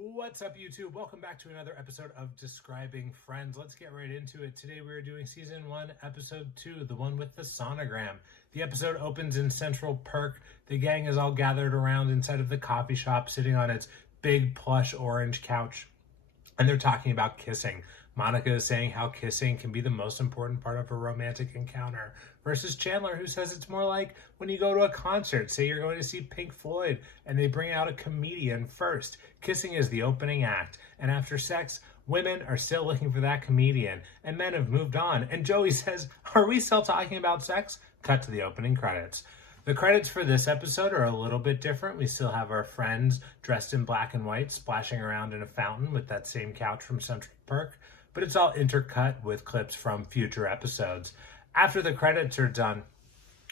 What's up, YouTube? Welcome back to another episode of Describing Friends. Let's get right into it. Today we're doing Season 1, Episode 2, the one with the sonogram. The episode opens in Central Perk. The gang is all gathered around inside of the coffee shop, sitting on its big plush orange couch, and they're talking about kissing. Monica is saying how kissing can be the most important part of a romantic encounter, versus Chandler, who says it's more like when you go to a concert. Say you're going to see Pink Floyd and they bring out a comedian first. Kissing is the opening act, and after sex, women are still looking for that comedian, and men have moved on. And Joey says, "Are we still talking about sex?" Cut to the opening credits. The credits for this episode are a little bit different. We still have our friends dressed in black and white splashing around in a fountain with that same couch from Central Perk, but it's all intercut with clips from future episodes. After the credits are done,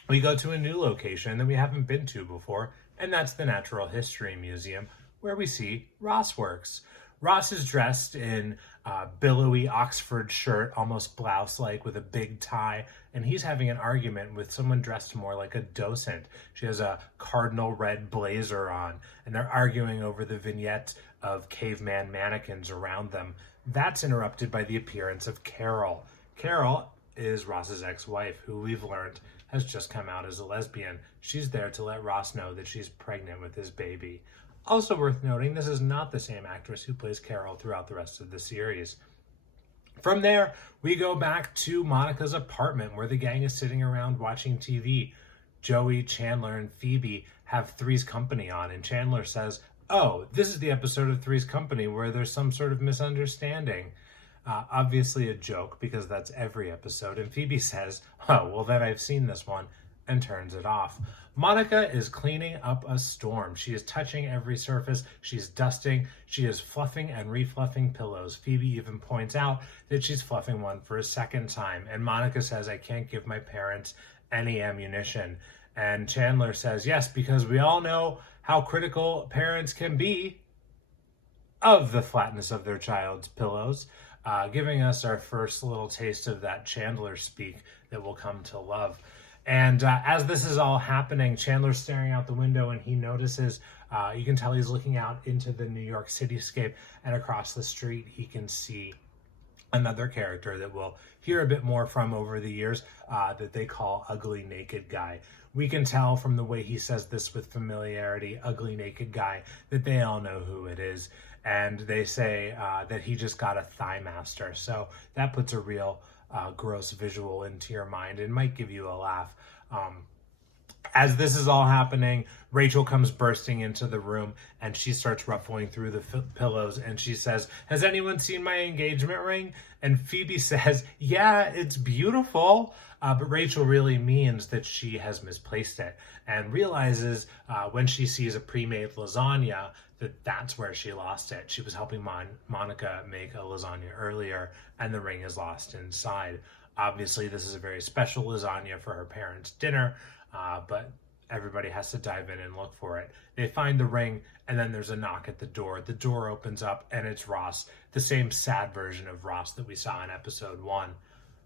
we go to a new location that we haven't been to before, and that's the Natural History Museum, where we see Ross works. Ross is dressed in a billowy Oxford shirt, almost blouse-like, with a big tie, and he's having an argument with someone dressed more like a docent. She has a cardinal red blazer on, and they're arguing over the vignette of caveman mannequins around them. That's interrupted by the appearance of Carol. Carol is Ross's ex-wife, who we've learned has just come out as a lesbian. She's there to let Ross know that she's pregnant with his baby. Also worth noting, this is not the same actress who plays Carol throughout the rest of the series. From there, we go back to Monica's apartment, where the gang is sitting around watching TV. Joey, Chandler, and Phoebe have Three's Company on, and Chandler says, "Oh, this is the episode of Three's Company where there's some sort of misunderstanding." Obviously a joke, because that's every episode. And Phoebe says, "Oh, well then I've seen this one," and turns it off. Monica is cleaning up a storm. She is touching every surface. She's dusting. She is fluffing and refluffing pillows. Phoebe even points out that she's fluffing one for a second time. And Monica says, "I can't give my parents any ammunition." And Chandler says, "Yes, because we all know how critical parents can be of the flatness of their child's pillows," giving us our first little taste of that Chandler speak that we'll come to love. And as this is all happening, Chandler's staring out the window, and he notices, you can tell he's looking out into the New York cityscape, and across the street he can see another character that we'll hear a bit more from over the years, that they call Ugly Naked Guy. We can tell from the way he says this with familiarity, Ugly Naked Guy, that they all know who it is. And they say that he just got a thigh master. So that puts a real gross visual into your mind and might give you a laugh. As this is all happening, Rachel comes bursting into the room, and she starts ruffling through the pillows, and she says, "Has anyone seen my engagement ring?" And Phoebe says, "Yeah, it's beautiful." But Rachel really means that she has misplaced it, and realizes when she sees a pre-made lasagna that that's where she lost it. She was helping Monica make a lasagna earlier, and the ring is lost inside. Obviously, this is a very special lasagna for her parents' dinner, but everybody has to dive in and look for it. They find the ring, and then there's a knock at the door. The door opens up, and it's Ross, the same sad version of Ross that we saw in episode 1.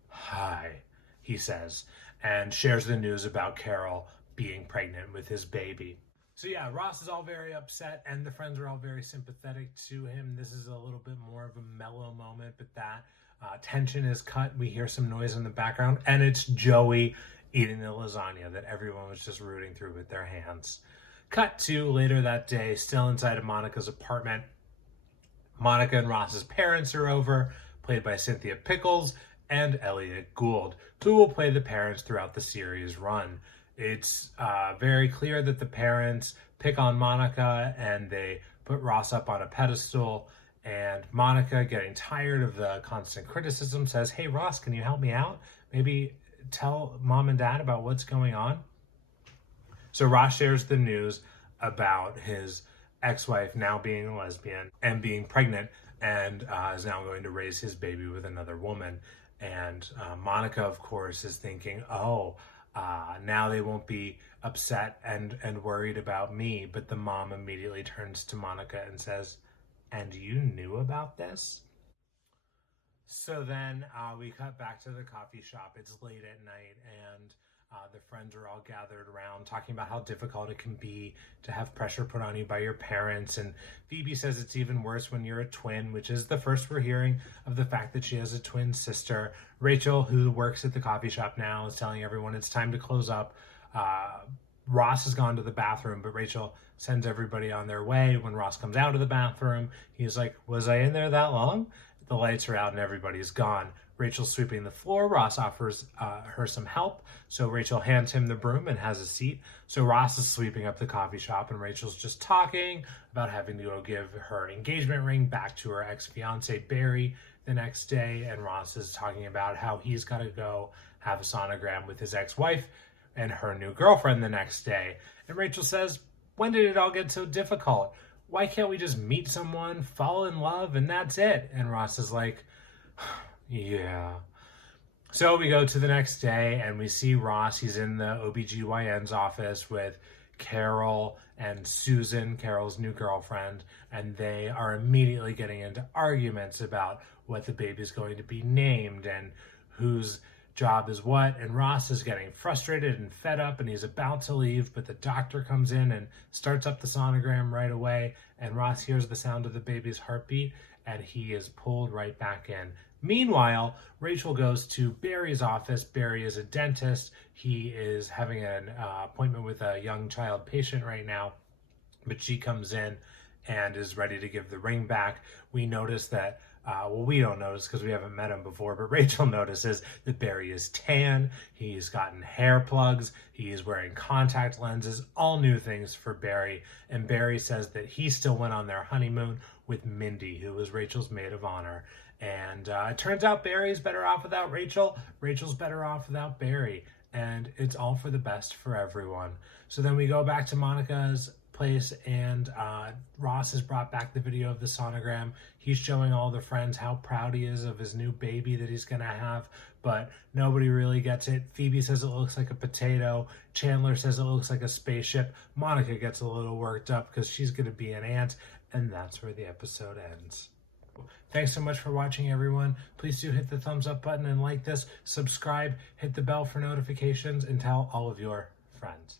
"Hi," he says, and shares the news about Carol being pregnant with his baby. So yeah, Ross is all very upset, and the friends are all very sympathetic to him. This is a little bit more of a mellow moment, but that tension is cut. We hear some noise in the background, and it's Joey eating the lasagna that everyone was just rooting through with their hands. Cut to later that day, still inside of Monica's apartment. Monica and Ross's parents are over, played by Cynthia Pickles and Elliot Gould, who will play the parents throughout the series run. It's very clear that the parents pick on Monica, and they put Ross up on a pedestal, and Monica, getting tired of the constant criticism, says, "Hey Ross, can you help me out? Maybe tell mom and dad about what's going on?" So Ross shares the news about his ex-wife now being a lesbian and being pregnant, and is now going to raise his baby with another woman. And Monica, of course, is thinking, "Oh, now they won't be upset and worried about me." But the mom immediately turns to Monica and says, "And you knew about this?" So then we cut back to the coffee shop. It's late at night, and The friends are all gathered around talking about how difficult it can be to have pressure put on you by your parents. And Phoebe says it's even worse when you're a twin, which is the first we're hearing of the fact that she has a twin sister. Rachel, who works at the coffee shop now, is telling everyone it's time to close up. Ross has gone to the bathroom, but Rachel sends everybody on their way. When Ross comes out of the bathroom, he's like, was I in there that long? The lights are out and everybody's gone. Rachel's sweeping the floor. Ross offers her some help. So Rachel hands him the broom and has a seat. So Ross is sweeping up the coffee shop and Rachel's just talking about having to go give her engagement ring back to her ex-fiance Barry the next day. And Ross is talking about how he's got to go have a sonogram with his ex-wife and her new girlfriend the next day. And Rachel says, when did it all get so difficult? Why can't we just meet someone, fall in love, and that's it? And Ross is like, yeah. So we go to the next day and we see Ross. He's in the OBGYN's office with Carol and Susan, Carol's new girlfriend, and they are immediately getting into arguments about what the baby's going to be named and whose job is what. And Ross is getting frustrated and fed up and he's about to leave, but the doctor comes in and starts up the sonogram right away, and Ross hears the sound of the baby's heartbeat and he is pulled right back in. Meanwhile, Rachel goes to Barry's office. Barry is a dentist. He is having an appointment with a young child patient right now, but she comes in and is ready to give the ring back. We notice that we don't notice because we haven't met him before, but Rachel notices that Barry is tan. He's gotten hair plugs. He is wearing contact lenses, all new things for Barry. And Barry says that he still went on their honeymoon with Mindy, who was Rachel's maid of honor. And it turns out Barry's better off without Rachel. Rachel's better off without Barry. And it's all for the best for everyone. So then we go back to Monica's place and Ross has brought back the video of the sonogram. He's showing all the friends how proud he is of his new baby that he's gonna have, but nobody really gets it. Phoebe says it looks like a potato. Chandler says it looks like a spaceship. Monica gets a little worked up because she's gonna be an ant, and that's where the episode ends. Thanks so much for watching, everyone. Please do hit the thumbs up button and like this, subscribe, hit the bell for notifications, and tell all of your friends.